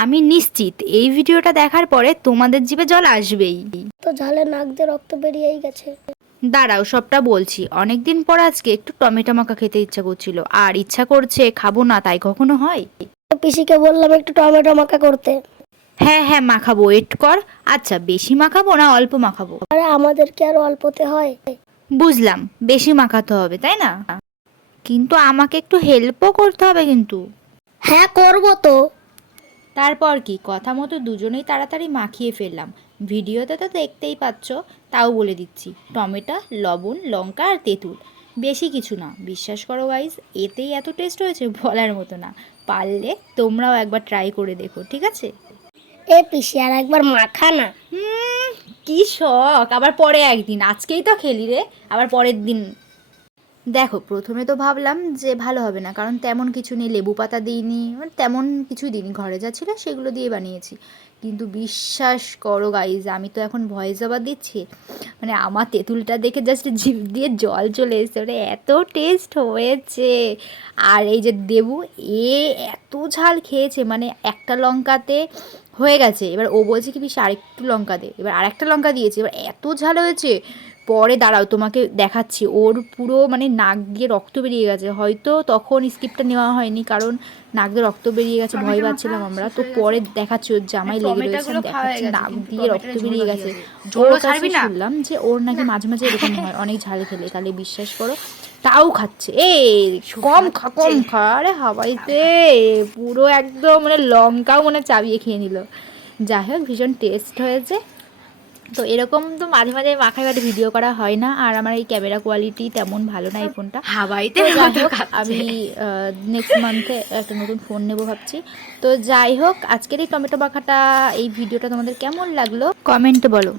আমি নিশ্চিত এই ভিডিওটা দেখার পরে তোমাদের জিভে জল আসবেই। তো ঝালে নাক দিয়ে রক্ত বেরিয়েই গেছে। দাঁড়াও, সবটা বলছি। অনেকদিন পর আজকে একটু টমেটো মাখা খেতে ইচ্ছা করছিল, আর ইচ্ছা করছে খাবো না তাই কখনো হয়? পিসিকে বললাম একটু টমেটো মাখা করতে। হ্যাঁ হ্যাঁ মাখাবো, ওয়েট কর। আচ্ছা, বেশি মাখাবো না অল্প মাখাবো? আরে আমাদের কি আর অল্পতে হয়? বুঝলাম, বেশি মাখাতে হবে তাই না, কিন্তু আমাকে একটু হেল্পও করতে হবে কিন্তু। হ্যাঁ করবো তো। তারপর কি, কথা মতো দুজনেই তাড়াতাড়ি মাখিয়ে ফেললাম। ভিডিওতে তো দেখতেই পাচ্ছ, তাও বলে দিচ্ছি, টমেটো, লবণ, লঙ্কা আর তেঁতুল, বেশি কিছু না। বিশ্বাস করো গাইস, এতেই এত টেস্ট হয়েছে বলার মতো না। পারলে তোমরাও একবার ট্রাই করে দেখো, ঠিক আছে? এ পিসি আর একবার মাখা না। কি শখ, আবার পরে একদিন, আজকেই তো খেলি রে, আবার পরের দিন। দেখো, প্রথমে তো ভাবলাম যে ভালো হবে না, কারণ তেমন কিছু নেই, লেবু পাতা দিইনি, মানে তেমন কিছুই দিইনি, ঘরে যা ছিল সেগুলো দিয়ে বানিয়েছি। কিন্তু বিশ্বাস করো গাইজ, আমি তো এখন ভয়েস ওভার দিচ্ছি, মানে আমার তেঁতুলটা দেখে জাস্ট জিভ দিয়ে জল চলে এসেছে, মানে এত টেস্ট হয়েছে। আর এই যে দেবু, এ এত ঝাল খেয়েছে, মানে একটা লঙ্কাতে হয়ে গেছে। এবার ও বলছে কি বেশি আরেকটু লঙ্কা দে, এবার আরেকটা লঙ্কা দিয়েছে, এবার এত ঝাল হয়েছে। পরে দাঁড়াও তোমাকে দেখাচ্ছি, ওর পুরো মানে নাক দিয়ে রক্ত বেরিয়ে গেছে। হয়তো তখন স্কিপটা নেওয়া হয়নি, কারণ নাক দিয়ে রক্ত বেরিয়ে গেছে, ভয় পাচ্ছিলাম আমরা। তো পরে দেখাচ্ছি ওর জামাই লেগে রয়েছে, আমি দেখাচ্ছি নাক দিয়ে রক্ত বেরিয়ে গেছে। ওর কাছে শুনলাম যে ওর নাকি মাঝে মাঝে এরকম হয় অনেক ঝাল খেলে, তাহলে বিশ্বাস করো তাও খাচ্ছে। কম খা কম খা, আরে হাওয়াইতে পুরো একদম মানে লঙ্কাও মানে চাবিয়ে খেয়ে নিল। যাই হোক, ভীষণ টেস্ট হয়েছে। তো এরকম তো মাঝে মাঝে মাখায় বাটে ভিডিও করা হয় না, আর আমার এই ক্যামেরা কোয়ালিটি তেমন ভালো না এই ফোনটা। হাওয়াইতে তো যাই হোক, আমি নেক্সট মান্থে একটা নতুন ফোন নেবো ভাবছি। তো যাই হোক, আজকের এই টমেটো মাখাটা, এই ভিডিওটা তোমাদের কেমন লাগলো কমেন্টে বলো।